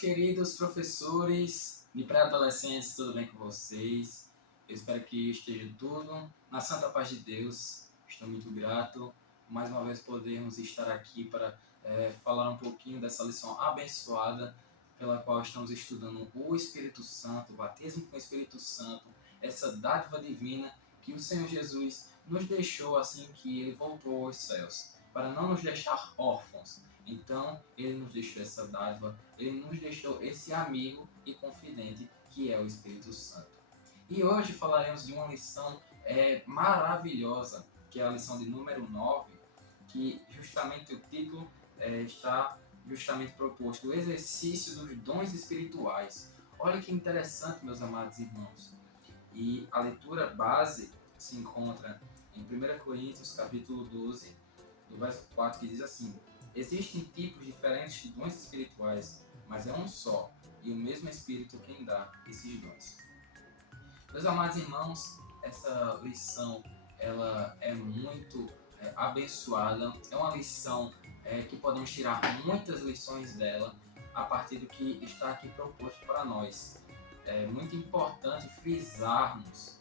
queridos professores e pré-adolescentes, tudo bem com vocês? Eu espero que esteja tudo na santa paz de Deus. Estou muito grato mais uma vez podermos estar aqui para falar um pouquinho dessa lição abençoada pela qual estamos estudando o Espírito Santo, o batismo com o Espírito Santo, essa dádiva divina que o Senhor Jesus nos deixou assim que Ele voltou aos céus, para não nos deixar órfãos. Então, Ele nos deixou essa dádiva, Ele nos deixou esse amigo e confidente que é o Espírito Santo. E hoje falaremos de uma lição maravilhosa, que é a lição de número 9, que justamente o título está justamente proposto, o exercício dos dons espirituais. Olha que interessante, meus amados irmãos. E a leitura base se encontra em 1 Coríntios, capítulo 12, do verso 4, que diz assim: existem tipos diferentes de dons espirituais, mas é um só, e o mesmo Espírito quem dá esses dons. Meus amados irmãos, essa lição ela é muito abençoada, é uma lição que podemos tirar muitas lições dela a partir do que está aqui proposto para nós. É muito importante frisarmos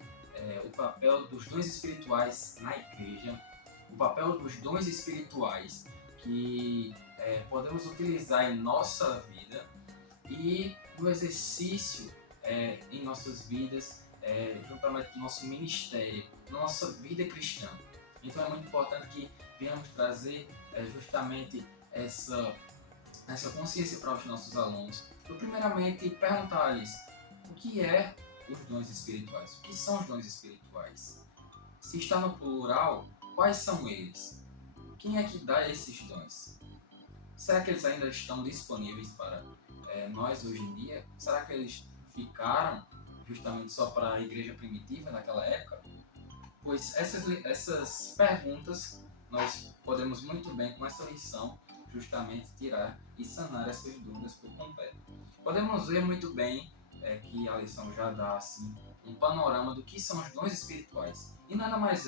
o papel dos dons espirituais na igreja, o papel dos dons espirituais que podemos utilizar em nossa vida e no exercício em nossas vidas, juntamente com o nosso ministério, nossa vida cristã. Então é muito importante que venhamos trazer justamente essa consciência para os nossos alunos. Eu primeiramente perguntar-lhes o que é os dons espirituais, o que são os dons espirituais? Se está no plural, quais são eles? Quem é que dá esses dons? Será que eles ainda estão disponíveis para nós hoje em dia? Será que eles ficaram justamente só para a igreja primitiva naquela época? Pois essas perguntas nós podemos muito bem com essa lição justamente tirar e sanar essas dúvidas por completo. Podemos ver muito bem que a lição já dá assim um panorama do que são os dons espirituais. E nada mais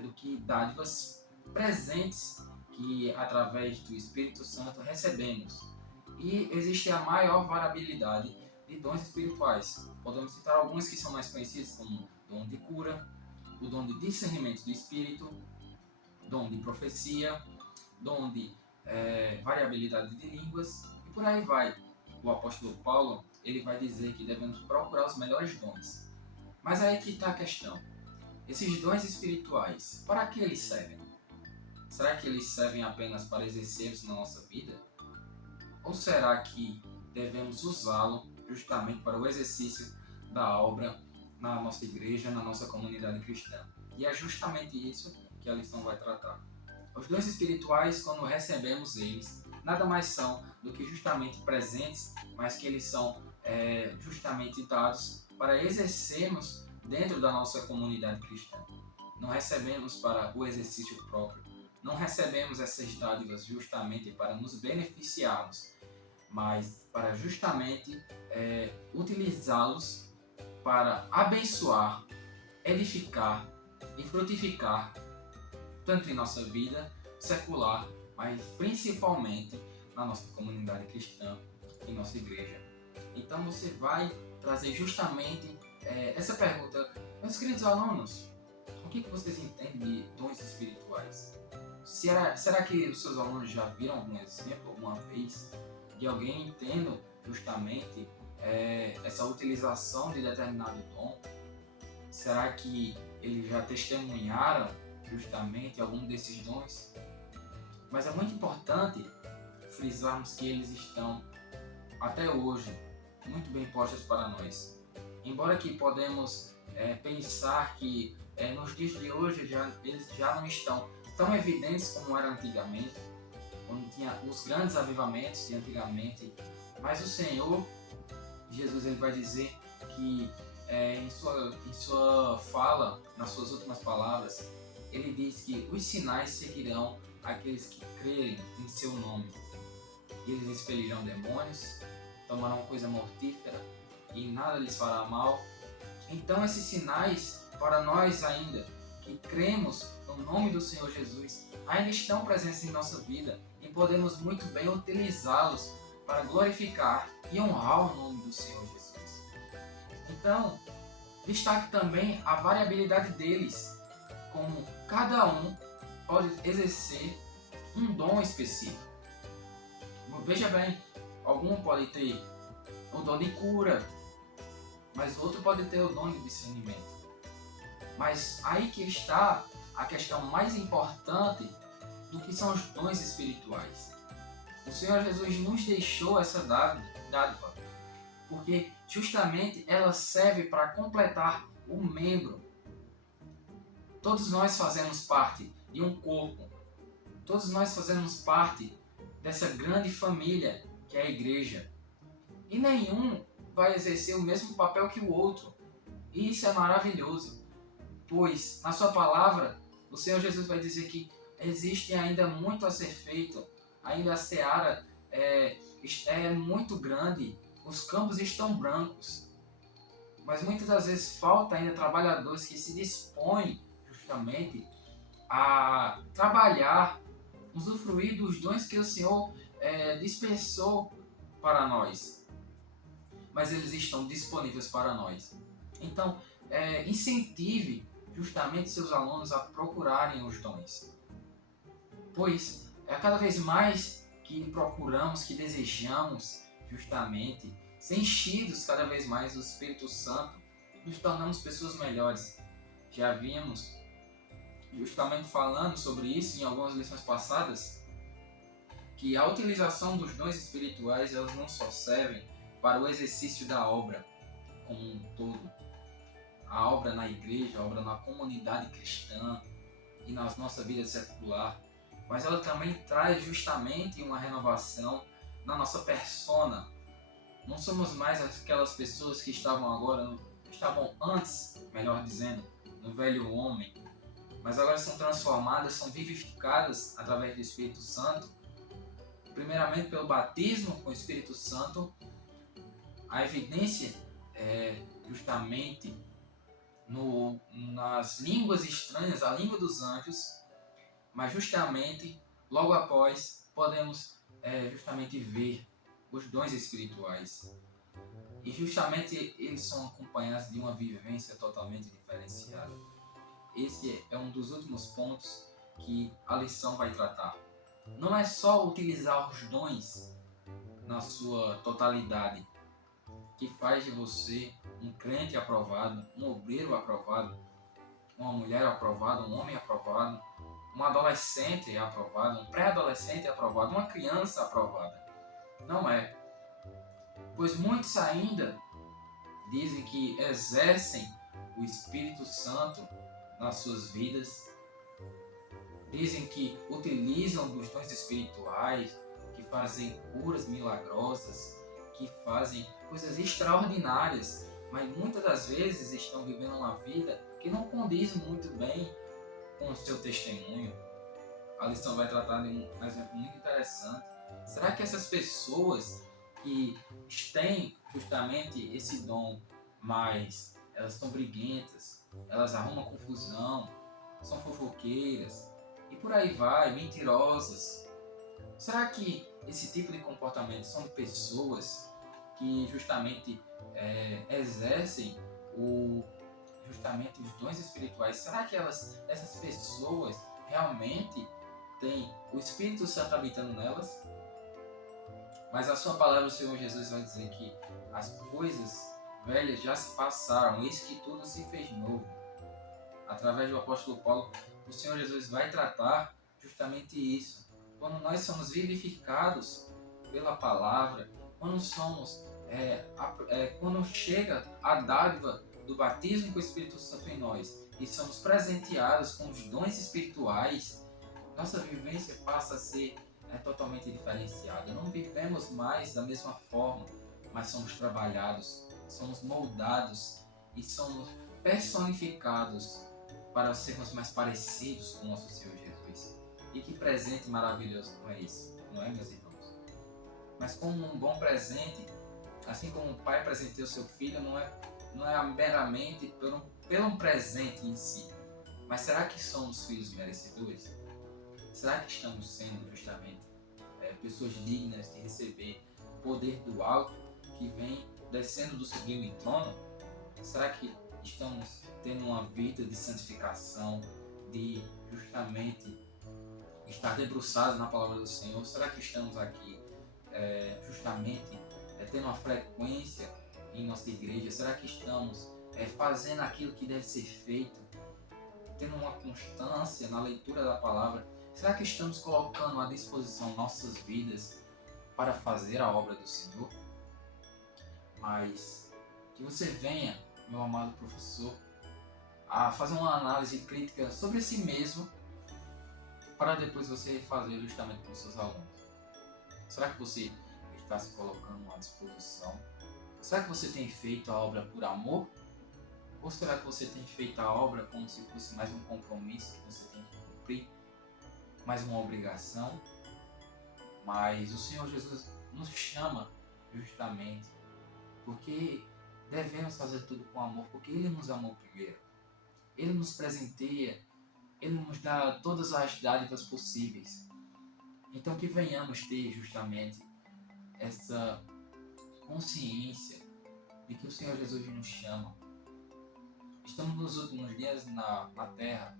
do que dádivas presentes que através do Espírito Santo recebemos. E existe a maior variabilidade de dons espirituais. Podemos citar alguns que são mais conhecidos, como o dom de cura, o dom de discernimento do Espírito, dom de profecia, dom de variabilidade de línguas e por aí vai. O apóstolo Paulo ele vai dizer que devemos procurar os melhores dons. Mas aí que está a questão. Esses dons espirituais, para que eles servem? Será que eles servem apenas para exercermos na nossa vida? Ou será que devemos usá-lo justamente para o exercício da obra na nossa igreja, na nossa comunidade cristã? E é justamente isso que a lição vai tratar. Os dons espirituais, quando recebemos eles, nada mais são do que justamente presentes, mas que eles são justamente dados para exercermos dentro da nossa comunidade cristã. Não recebemos para o exercício próprio, não recebemos essas dádivas justamente para nos beneficiarmos, mas para justamente utilizá-los para abençoar, edificar e frutificar, tanto em nossa vida secular, mas principalmente na nossa comunidade cristã, em nossa igreja. Então você vai trazer justamente essa pergunta: meus queridos alunos, o que vocês entendem de dons espirituais? Será que os seus alunos já viram algum exemplo, alguma vez, de alguém tendo justamente essa utilização de determinado dom? Será que eles já testemunharam justamente algum desses dons? Mas é muito importante frisarmos que eles estão, até hoje, muito bem postos para nós. Embora que podemos pensar que nos dias de hoje eles já não estão tão evidentes como eram antigamente, quando tinha os grandes avivamentos de antigamente, mas o Senhor Jesus ele vai dizer que em sua fala, nas suas últimas palavras, ele diz que os sinais seguirão aqueles que crerem em seu nome. Eles expelirão demônios, tomarão coisa mortífera e nada lhes fará mal. Então esses sinais, para nós ainda que cremos no nome do Senhor Jesus, ainda estão presentes em nossa vida e podemos muito bem utilizá-los para glorificar e honrar o nome do Senhor Jesus. Então, destaque também a variabilidade deles, como cada um pode exercer um dom específico. Veja bem, algum pode ter o dom de cura, mas outro pode ter o dom de discernimento. Mas aí que está a questão mais importante do que são os dons espirituais. O Senhor Jesus nos deixou essa dádiva, porque justamente ela serve para completar o membro. Todos nós fazemos parte de um corpo. Todos nós fazemos parte dessa grande família que é a igreja. E nenhum vai exercer o mesmo papel que o outro. E isso é maravilhoso, pois na sua palavra o Senhor Jesus vai dizer que existe ainda muito a ser feito, ainda a seara é muito grande, os campos estão brancos, mas muitas das vezes falta ainda trabalhadores que se dispõem justamente a trabalhar, usufruir dos dons que o Senhor dispensou para nós, mas eles estão disponíveis para nós. Então, incentive justamente seus alunos a procurarem os dons, pois é cada vez mais que procuramos, que desejamos justamente ser enchidos cada vez mais do Espírito Santo, nos tornamos pessoas melhores. Já vimos justamente falando sobre isso em algumas lições passadas, que a utilização dos dons espirituais elas não só servem para o exercício da obra como um todo, a obra na igreja, a obra na comunidade cristã e na nossa vida secular, mas ela também traz justamente uma renovação na nossa persona. Não somos mais aquelas pessoas que estavam antes, melhor dizendo, no velho homem, mas agora são transformadas, são vivificadas através do Espírito Santo, primeiramente pelo batismo com o Espírito Santo. A evidência é justamente nas línguas estranhas, a língua dos anjos, mas justamente logo após podemos justamente ver os dons espirituais, e justamente eles são acompanhados de uma vivência totalmente diferenciada. Esse é um dos últimos pontos que a lição vai tratar. Não é só utilizar os dons na sua totalidade que faz de você um crente aprovado, um obreiro aprovado, uma mulher aprovada, um homem aprovado, um adolescente aprovado, um pré-adolescente aprovado, uma criança aprovada. Não é. Pois muitos ainda dizem que exercem o Espírito Santo nas suas vidas, dizem que utilizam dos dons espirituais, que fazem curas milagrosas, que fazem coisas extraordinárias, mas muitas das vezes estão vivendo uma vida que não condiz muito bem com o seu testemunho. A lição vai tratar de um exemplo muito interessante. Será que essas pessoas que têm justamente esse dom, mas elas são briguentas, elas arrumam confusão, são fofoqueiras e por aí vai, mentirosas? Será que esse tipo de comportamento são pessoas que justamente exercem justamente os dons espirituais? Será que essas pessoas realmente têm o Espírito Santo habitando nelas? Mas a sua palavra, o Senhor Jesus vai dizer que as coisas velhas já se passaram, eis que tudo se fez novo. Através do apóstolo Paulo, o Senhor Jesus vai tratar justamente isso. Quando nós somos vivificados pela palavra, quando quando chega a dádiva do batismo com o Espírito Santo em nós e somos presenteados com os dons espirituais, nossa vivência passa a ser totalmente diferenciada. Não vivemos mais da mesma forma, mas somos trabalhados, somos moldados e somos personificados para sermos mais parecidos com o nosso Senhor Jesus. E que presente maravilhoso não é isso, não é, meus irmãos? Mas como um bom presente, assim como o pai presenteou seu filho, não é meramente pelo presente em si. Mas será que somos filhos merecedores? Será que estamos sendo justamente pessoas dignas de receber poder do alto que vem descendo do sublime trono? Será que estamos tendo uma vida de santificação, de justamente estar debruçados na palavra do Senhor? Será que estamos aqui justamente tendo uma frequência em nossa igreja? Será que estamos fazendo aquilo que deve ser feito, tendo uma constância na leitura da palavra? Será que estamos colocando à disposição nossas vidas para fazer a obra do Senhor? Mas que você venha, meu amado professor, a fazer uma análise crítica sobre si mesmo, para depois você fazer justamente com os seus alunos. Será que você está se colocando à disposição? Será que você tem feito a obra por amor? Ou será que você tem feito a obra como se fosse mais um compromisso que você tem que cumprir, mais uma obrigação? Mas o Senhor Jesus nos chama justamente porque devemos fazer tudo com amor, porque Ele nos amou primeiro. Ele nos presenteia, Ele nos dá todas as dádivas possíveis. Então que venhamos ter justamente essa consciência de que o Senhor Jesus nos chama. Estamos nos últimos dias na Terra,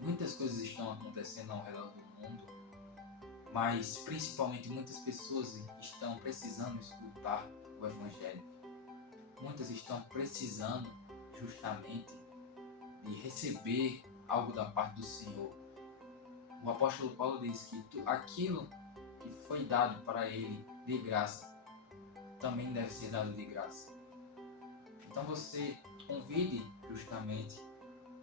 muitas coisas estão acontecendo ao redor do mundo, mas principalmente muitas pessoas estão precisando escutar o Evangelho. Muitas estão precisando justamente de receber algo da parte do Senhor. O apóstolo Paulo diz que aquilo que foi dado para ele de graça também deve ser dado de graça. Então você convide justamente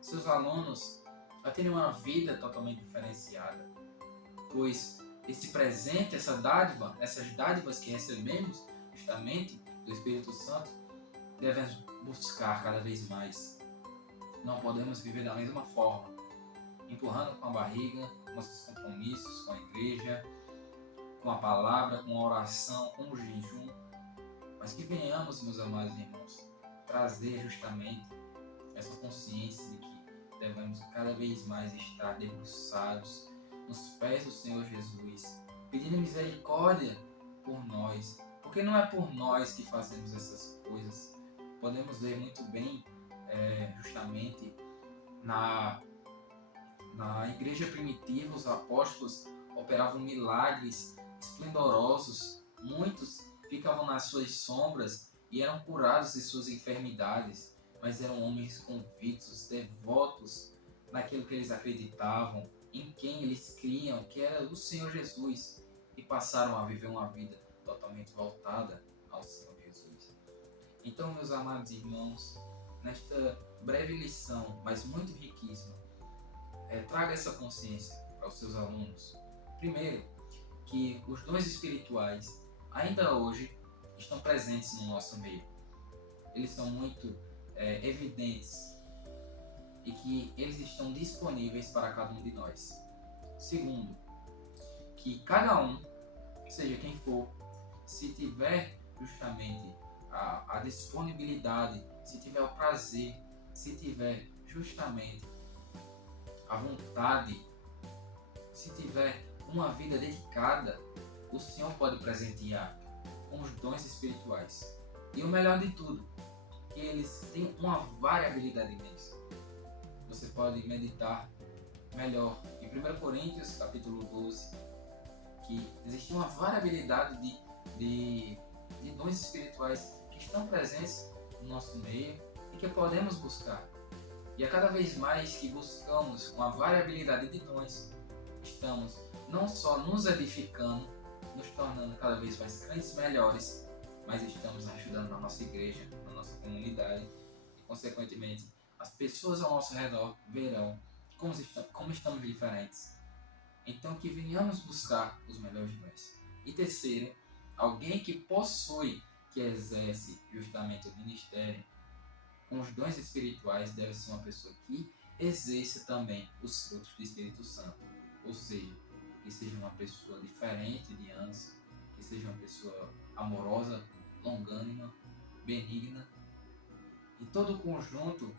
seus alunos a terem uma vida totalmente diferenciada, pois esse presente, essa dádiva, essas dádivas que recebemos justamente do Espírito Santo, devemos buscar cada vez mais. Não podemos viver da mesma forma, empurrando com a barriga nossos compromissos com a igreja, com a palavra, com a oração, com o jejum, mas que venhamos, meus amados irmãos, trazer justamente essa consciência de que devemos cada vez mais estar debruçados nos pés do Senhor Jesus, pedindo misericórdia por nós, porque não é por nós que fazemos essas coisas. Podemos ver muito bem justamente na igreja primitiva, os apóstolos operavam milagres esplendorosos, muitos ficavam nas suas sombras e eram curados de suas enfermidades, mas eram homens convictos, devotos naquilo que eles acreditavam, em quem eles criam, que era o Senhor Jesus, e passaram a viver uma vida totalmente voltada ao Senhor Jesus. Então, meus amados irmãos, nesta breve lição, mas muito riquíssima, traga essa consciência para os seus alunos. Primeiro, que os dons espirituais ainda hoje estão presentes no nosso meio. Eles são muito evidentes e que eles estão disponíveis para cada um de nós. Segundo, que cada um, seja quem for, se tiver justamente a disponibilidade, se tiver o prazer, se tiver justamente a vontade, se tiver uma vida dedicada, o Senhor pode presentear com os dons espirituais. E o melhor de tudo, que eles têm uma variabilidade imensa. Você pode meditar melhor em 1 Coríntios capítulo 12, que existe uma variabilidade de dons espirituais que estão presentes no nosso meio e que podemos buscar. E a cada vez mais que buscamos uma variabilidade de dons, estamos não só nos edificando, nos tornando cada vez mais crentes melhores, mas estamos ajudando na nossa igreja, na nossa comunidade e, consequentemente, as pessoas ao nosso redor verão como estamos diferentes. Então, que venhamos buscar os melhores dons. E terceiro, alguém que possui, que exerce justamente o ministério com os dons espirituais, deve ser uma pessoa que exerça também os frutos do Espírito Santo. Ou seja, que seja uma pessoa diferente de antes, que seja uma pessoa amorosa, longânima, benigna, e todo o conjunto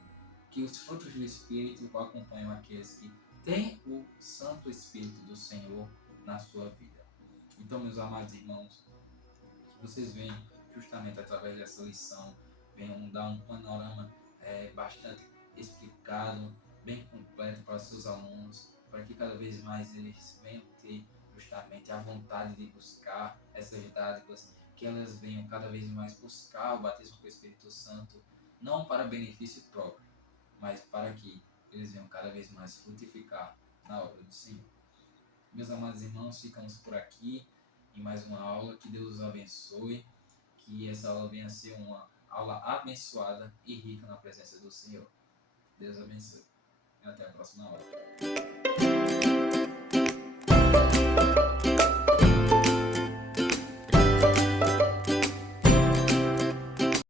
que os frutos do Espírito acompanham aqueles que têm o Santo Espírito do Senhor na sua vida. Então, meus amados irmãos, vocês venham justamente através dessa lição, venham dar um panorama bastante explicado, bem completo para os seus alunos, para que cada vez mais eles venham ter justamente a vontade de buscar essas dádivas, que elas venham cada vez mais buscar o batismo com o Espírito Santo, não para benefício próprio, mas para que eles venham cada vez mais frutificar na obra do Senhor. Meus amados irmãos, ficamos por aqui em mais uma aula. Que Deus os abençoe, que essa aula venha a ser uma aula abençoada e rica na presença do Senhor. Deus abençoe. E até a próxima aula.